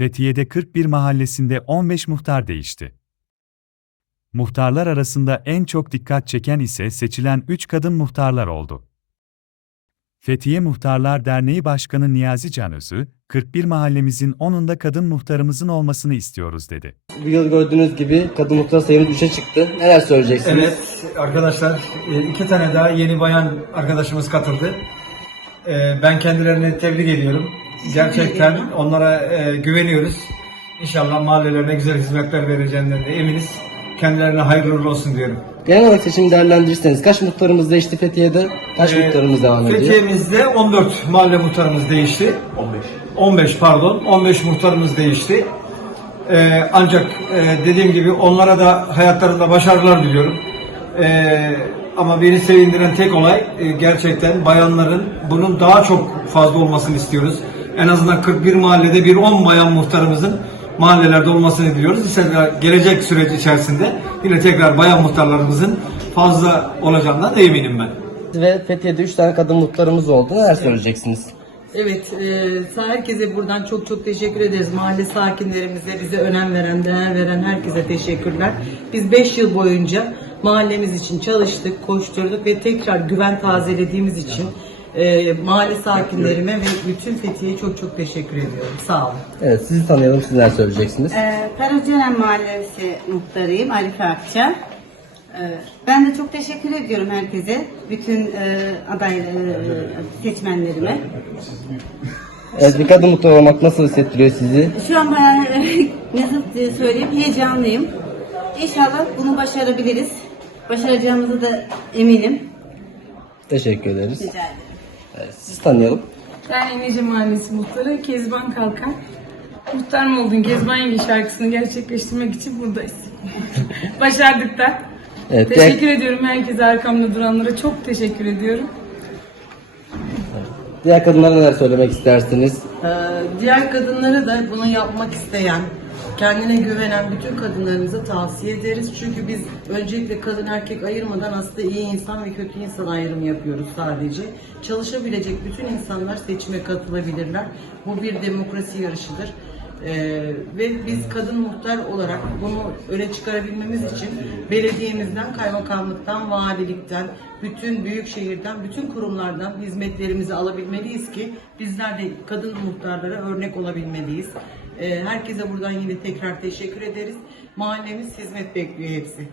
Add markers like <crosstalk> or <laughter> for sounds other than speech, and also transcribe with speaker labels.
Speaker 1: Fethiye'de 41 mahallesinde 15 muhtar değişti. Muhtarlar arasında en çok dikkat çeken ise seçilen 3 kadın muhtarlar oldu. Fethiye Muhtarlar Derneği Başkanı Niyazi Canözü, 41 mahallemizin 10'unda kadın muhtarımızın olmasını istiyoruz dedi.
Speaker 2: Bu yıl gördüğünüz gibi kadın muhtar sayımız 3'e çıktı. Neler söyleyeceksiniz?
Speaker 3: Evet arkadaşlar e, iki tane daha yeni bayan arkadaşımız katıldı. E, Ben kendilerini tebrik ediyorum. Gerçekten onlara e, güveniyoruz. İnşallah mahallelerine güzel hizmetler vereceğinden de eminiz. Kendilerine hayırlı olsun diyorum.
Speaker 2: Genel olarak seçimi değerlendirirseniz kaç muhtarımız değişti Fethiye'de? Kaç
Speaker 3: E,
Speaker 2: muhtarımız devam ediyor?
Speaker 3: Fethiye'mizde 14 mahalle muhtarımız değişti. 15. 15 pardon. 15 muhtarımız değişti. Ee, ancak e, dediğim gibi onlara da hayatlarında başarılar diliyorum. Ee, ama beni sevindiren tek olay e, gerçekten bayanların bunun daha çok fazla olmasını istiyoruz. En azından 41 mahallede bir 10 bayan muhtarımızın mahallelerde olmasını diliyoruz. İşte gelecek süreç içerisinde yine tekrar bayan muhtarlarımızın fazla olacağından da eminim ben.
Speaker 2: Ve Fethiye'de 3 tane kadın muhtarımız oldu. Neler söyleyeceksiniz?
Speaker 4: Evet, e, herkese buradan çok çok teşekkür ederiz. Mahalle sakinlerimize, bize önem veren, değer veren herkese teşekkürler. Biz 5 yıl boyunca mahallemiz için çalıştık, koşturduk ve tekrar güven tazelediğimiz için e, mahalle sakinlerime ve bütün Fethiye'ye çok çok teşekkür ediyorum. Sağ olun.
Speaker 2: Evet sizi tanıyalım. Siz neler söyleyeceksiniz?
Speaker 5: Ee, Karacaören Mahallesi muhtarıyım Arife Akça. Ee, Ben de çok teşekkür ediyorum herkese, bütün e, aday e, seçmenlerime.
Speaker 2: Evet bir kadın muhtar olmak nasıl hissettiriyor sizi?
Speaker 5: Şu an ben <laughs> nasıl söyleyeyim heyecanlıyım. İnşallah bunu başarabiliriz. Başaracağımızı da eminim.
Speaker 2: Teşekkür ederiz.
Speaker 5: Rica ederim.
Speaker 2: Evet, sizi tanıyalım.
Speaker 6: Ben Emece Mahallesi Muhtarı Kezban Kalkan. Muhtar mı oldun Kezban Yenge şarkısını gerçekleştirmek için buradayız. <laughs> Başardık da.
Speaker 2: Evet,
Speaker 6: teşekkür
Speaker 2: diğer,
Speaker 6: ediyorum herkese arkamda duranlara çok teşekkür ediyorum.
Speaker 2: diğer kadınlara neler söylemek istersiniz?
Speaker 4: Ee, diğer kadınlara da bunu yapmak isteyen, kendine güvenen bütün kadınlarımıza tavsiye ederiz. Çünkü biz öncelikle kadın erkek ayırmadan aslında iyi insan ve kötü insan ayrımı yapıyoruz sadece. Çalışabilecek bütün insanlar seçime katılabilirler. Bu bir demokrasi yarışıdır. Ee, ve biz kadın muhtar olarak bunu öne çıkarabilmemiz için belediyemizden, kaymakamlıktan, valilikten, bütün büyük şehirden, bütün kurumlardan hizmetlerimizi alabilmeliyiz ki bizler de kadın muhtarlara örnek olabilmeliyiz. Ee, herkese buradan yine tekrar teşekkür ederiz. Mahallemiz hizmet bekliyor hepsi.